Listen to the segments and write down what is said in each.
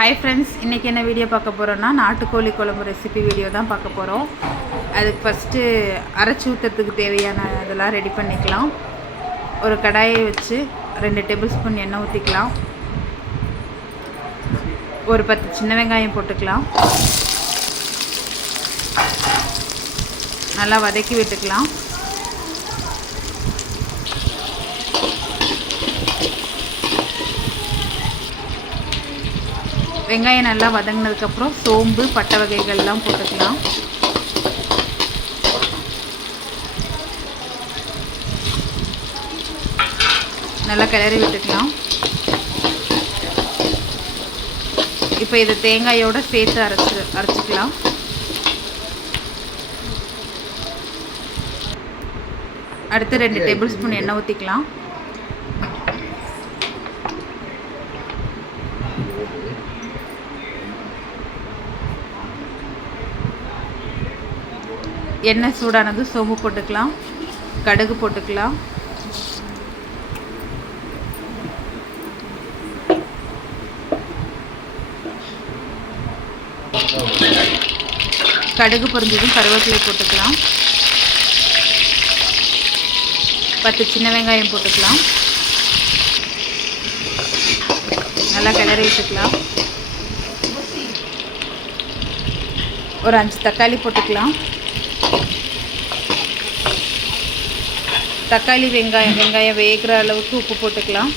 Hi friends, இன்றைக்கி என்ன video பார்க்க போகிறோன்னா நாட்டுக்கோழி குழம்பு ரெசிபி வீடியோ தான் பார்க்க போகிறோம். அதுக்கு ஃபஸ்ட்டு அரைச்சி ஊற்றுறதுக்கு தேவையான இதெல்லாம் ரெடி பண்ணிக்கலாம். ஒரு கடாயை வச்சு 2 டேபிள் ஸ்பூன் எண்ணெய் ஊற்றிக்கலாம். ஒரு 10 சின்ன வெங்காயம் போட்டுக்கலாம். நல்லா வதக்கி விட்டுக்கலாம். வெங்காயம் நல்லா வதங்கினதுக்கப்புறம் சோம்பு பட்டை வகைகள்லாம் போட்டுக்கலாம். நல்லா கிளறி விட்டுக்கலாம். இப்போ இதை தேங்காயோடு சேர்த்து அரைச்சிக்கலாம். அடுத்து 2 டேபிள் ஸ்பூன் எண்ணெய் ஊற்றிக்கலாம். எண்ணெய் சூடானது சோம்பு போட்டுக்கலாம். கடுகு போட்டுக்கலாம். கடுகு பொரிஞ்சதும் கருவேப்பிலை போட்டுக்கலாம். 10 சின்ன வெங்காயம் போட்டுக்கலாம். நல்லா கிளறி விட்டுக்கலாம். ஒரு 5 தக்காளி போட்டுக்கலாம். தக்காளி வெங்காயம் வேகிற அளவுக்கு உப்பு போட்டுக்கலாம்.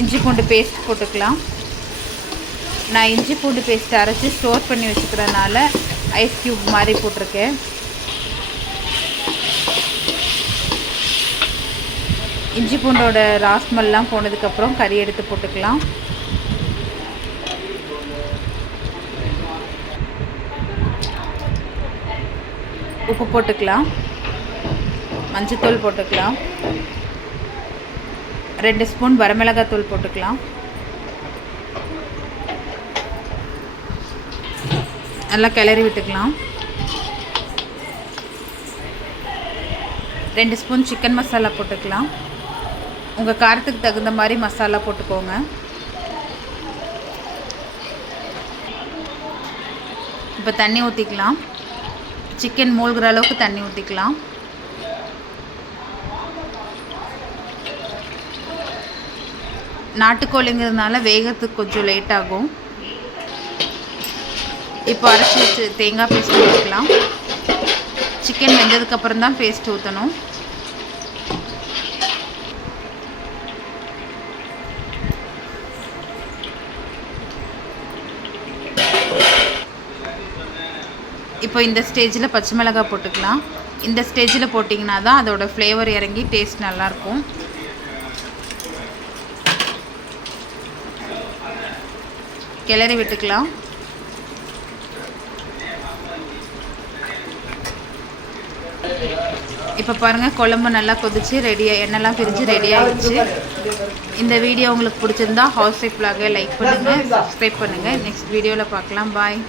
இஞ்சி பூண்டு பேஸ்ட் போட்டுக்கலாம். நான் இஞ்சி பூண்டு பேஸ்ட் அரைச்சி ஸ்டோர் பண்ணி வச்சுக்கிறதுனால ஐஸ் க்யூப் மாதிரி போட்டிருக்கேன். இஞ்சி பூண்டோட ராஸ்மெல்லாம் போனதுக்கப்புறம் கறி எடுத்து போட்டுக்கலாம். உப்பு போட்டுக்கலாம். மஞ்சத்தூள் போட்டுக்கலாம். 2 ஸ்பூன் வரமிளகாய் தூள் போட்டுக்கலாம். நல்லா கிளறி விட்டுக்கலாம். 2 ஸ்பூன் சிக்கன் மசாலா போட்டுக்கலாம். உங்கள் காரத்துக்கு தகுந்த மாதிரி மசாலா போட்டுக்கோங்க. இப்போ தண்ணி ஊற்றிக்கலாம். சிக்கன் மூழ்கிற அளவுக்கு தண்ணி ஊற்றிக்கலாம். நாட்டுக்கோழிங்கிறதுனால வேகிறதுக்கு கொஞ்சம் லேட் ஆகும். இப்போ அரைச்சி வச்சு தேங்காய் பேஸ்ட் ஊற்றிக்கலாம். சிக்கன் வெந்ததுக்கப்புறம் தான் பேஸ்ட் ஊற்றணும். இப்போ இந்த ஸ்டேஜில் பச்சை மிளகாய் போட்டுக்கலாம். இந்த ஸ்டேஜில் போட்டிங்கன்னா தான் அதோட ஃப்ளேவர் இறங்கி டேஸ்ட் நல்லாயிருக்கும். கிளறி விட்டுக்கலாம். இப்போ பாருங்கள், குழம்பு நல்லா கொதிச்சு எண்ணெய்லாம் பிரிஞ்சு ரெடி ஆகிடுச்சு. இந்த வீடியோ உங்களுக்கு பிடிச்சிருந்தா ஹவுஸ் ஒய்ஃப் vlog லைக் பண்ணுங்கள், சப்ஸ்கிரைப் பண்ணுங்கள். நெக்ஸ்ட் வீடியோவில் பார்க்கலாம். பாய்.